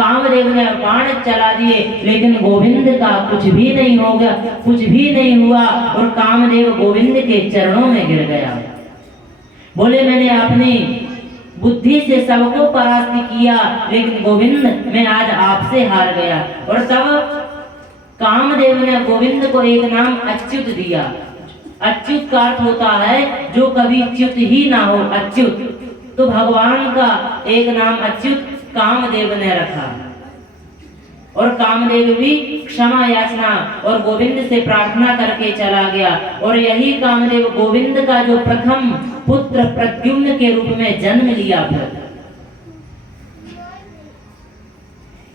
कामदेव ने बाण चला दिए, लेकिन गोविंद का कुछ भी नहीं हो गया, कुछ भी नहीं हुआ और कामदेव गोविंद के चरणों में गिर गया। बोले मैंने अपनी बुद्धि से सबको परास्त किया, लेकिन गोविंद मैं आज आपसे हार गया। और तब कामदेव ने गोविंद को एक नाम अच्युत दिया। अच्युत का अर्थ होता है जो कभी च्युत ही ना हो, अच्युत। तो भगवान का एक नाम अच्युत कामदेव ने रखा। और कामदेव भी क्षमा याचना और गोविंद से प्रार्थना करके चला गया। और यही कामदेव गोविंद का जो प्रथम पुत्र प्रद्युम्न के रूप में जन्म लिया था।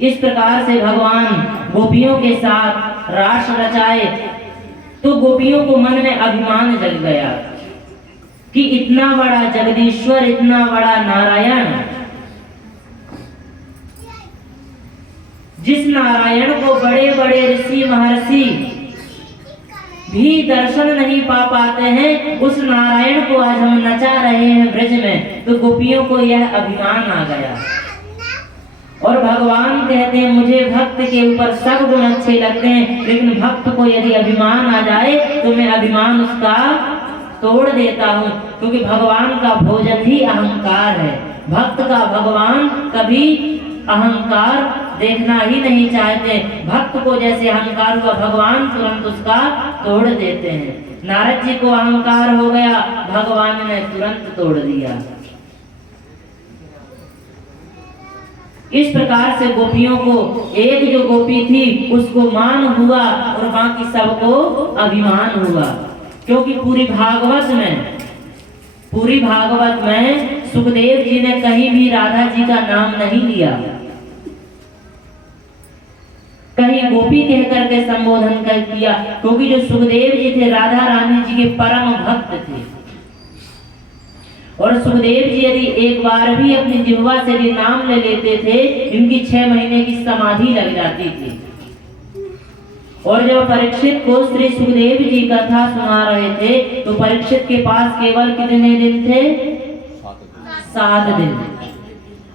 इस प्रकार से भगवान गोपियों के साथ रास रचाए तो गोपियों को मन में अभिमान जग गया कि इतना बड़ा जगदीश्वर, इतना बड़ा नारायण, जिस नारायण को बड़े बड़े ऋषि महर्षि भी दर्शन नहीं पा पाते हैं, उस नारायण को आज हम नचा रहे हैं ब्रज में। तो गोपियों को यह अभिमान आ गया। और भगवान कहते हैं मुझे भक्त के ऊपर सब गुण अच्छे लगते हैं, लेकिन भक्त को यदि अभिमान आ जाए तो मैं अभिमान उसका तोड़ देता हूँ, क्योंकि भगवान का भोजन ही अहंकार है। भक्त का भगवान कभी अहंकार देखना ही नहीं चाहते। भक्त को जैसे अहंकार हुआ, भगवान तुरंत उसका तोड़ देते हैं। नारद जी को अहंकार हो गया, भगवान ने तुरंत तोड़ दिया। इस प्रकार से गोपियों को एक जो गोपी थी उसको मान हुआ और बाकी सबको अभिमान हुआ। क्योंकि पूरी भागवत में सुखदेव जी ने कहीं भी राधा जी का नाम नहीं लिया, कहीं गोपी कह करके संबोधन कर किया। क्योंकि जो सुखदेव जी थे राधा रानी जी के परम भक्त थे। और सुखदेव जी यदि एक बार भी अपनी जिह्वा से भी नाम ले लेते थे, इनकी 6 महीने की समाधि लग जाती थी। और जब परीक्षित को श्री सुखदेव जी कथा सुना रहे थे तो परीक्षित के पास केवल कितने दिन थे? 7 दिन।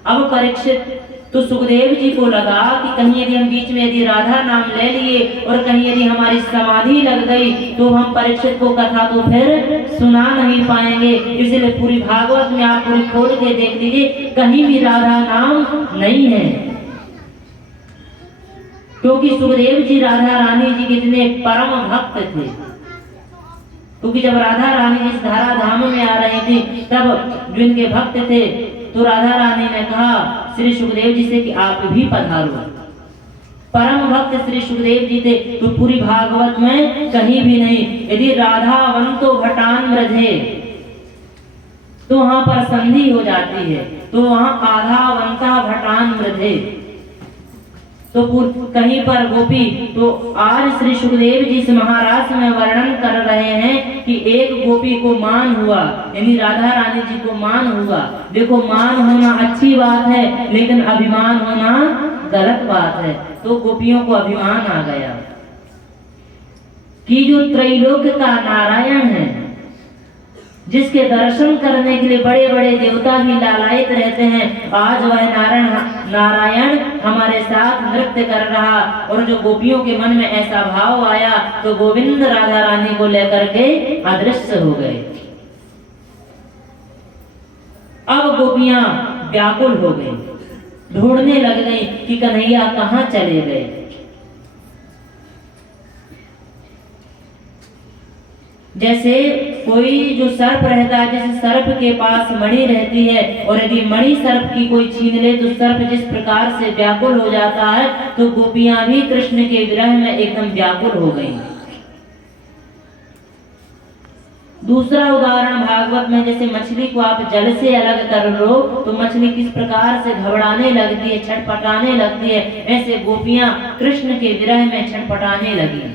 अब परीक्षित तो सुखदेव जी को लगा कि कहीं यदि हम बीच में यदि राधा नाम ले लिए और कहीं यदि हमारी समाधि लग गई तो हम परीक्षित को कथा तो फिर सुना नहीं पाएंगे। इसलिए पूरी भागवत में आप पूरी खोल के देख लीजिए, कहीं भी राधा नाम नहीं है। क्योंकि सुखदेव जी राधा रानी जी कितने परम भक्त थे। क्योंकि जब राधा रानी इस धारा धाम में आ रही थी तब जो इनके भक्त थे तो राधा रानी ने कहा श्री सुखदेव जी से कि आप भी पधारो। परम भक्त श्री सुखदेव जी थे। तो पूरी भागवत में कहीं भी नहीं, यदि राधावंतो भटान ब्रजे तो वहां पर संधि हो जाती है, तो वहां आधावंता भटान ब्रजे, तो कहीं पर गोपी। तो आज श्री सुखदेव जी से महाराज में वर्णन कर रहे हैं कि एक गोपी को मान हुआ, यानी राधा रानी जी को मान हुआ। देखो मान होना अच्छी बात है, लेकिन अभिमान होना गलत बात है। तो गोपियों को अभिमान आ गया कि जो त्रैलोक्य का नारायण है, जिसके दर्शन करने के लिए बड़े बड़े देवता भी लालायित रहते हैं, आज वह नारायण हमारे साथ नृत्य कर रहा। और जो गोपियों के मन में ऐसा भाव आया तो गोविंद राधा रानी को लेकर के अदृश्य हो गए। अब गोपियां व्याकुल हो गई, ढूंढने लग गई कि कन्हैया कहाँ चले गए। जैसे कोई जो सर्प रहता है, जैसे सर्प के पास मणि रहती है और यदि मणि सर्प की कोई छीन ले तो सर्प जिस प्रकार से व्याकुल हो जाता है, तो गोपियां भी कृष्ण के विरह में एकदम व्याकुल हो गई। दूसरा उदाहरण भागवत में, जैसे मछली को आप जल से अलग कर लो तो मछली किस प्रकार से घबराने लगती है, छटपटाने लगती है, ऐसे गोपियां कृष्ण के विरह में छटपटाने लगी।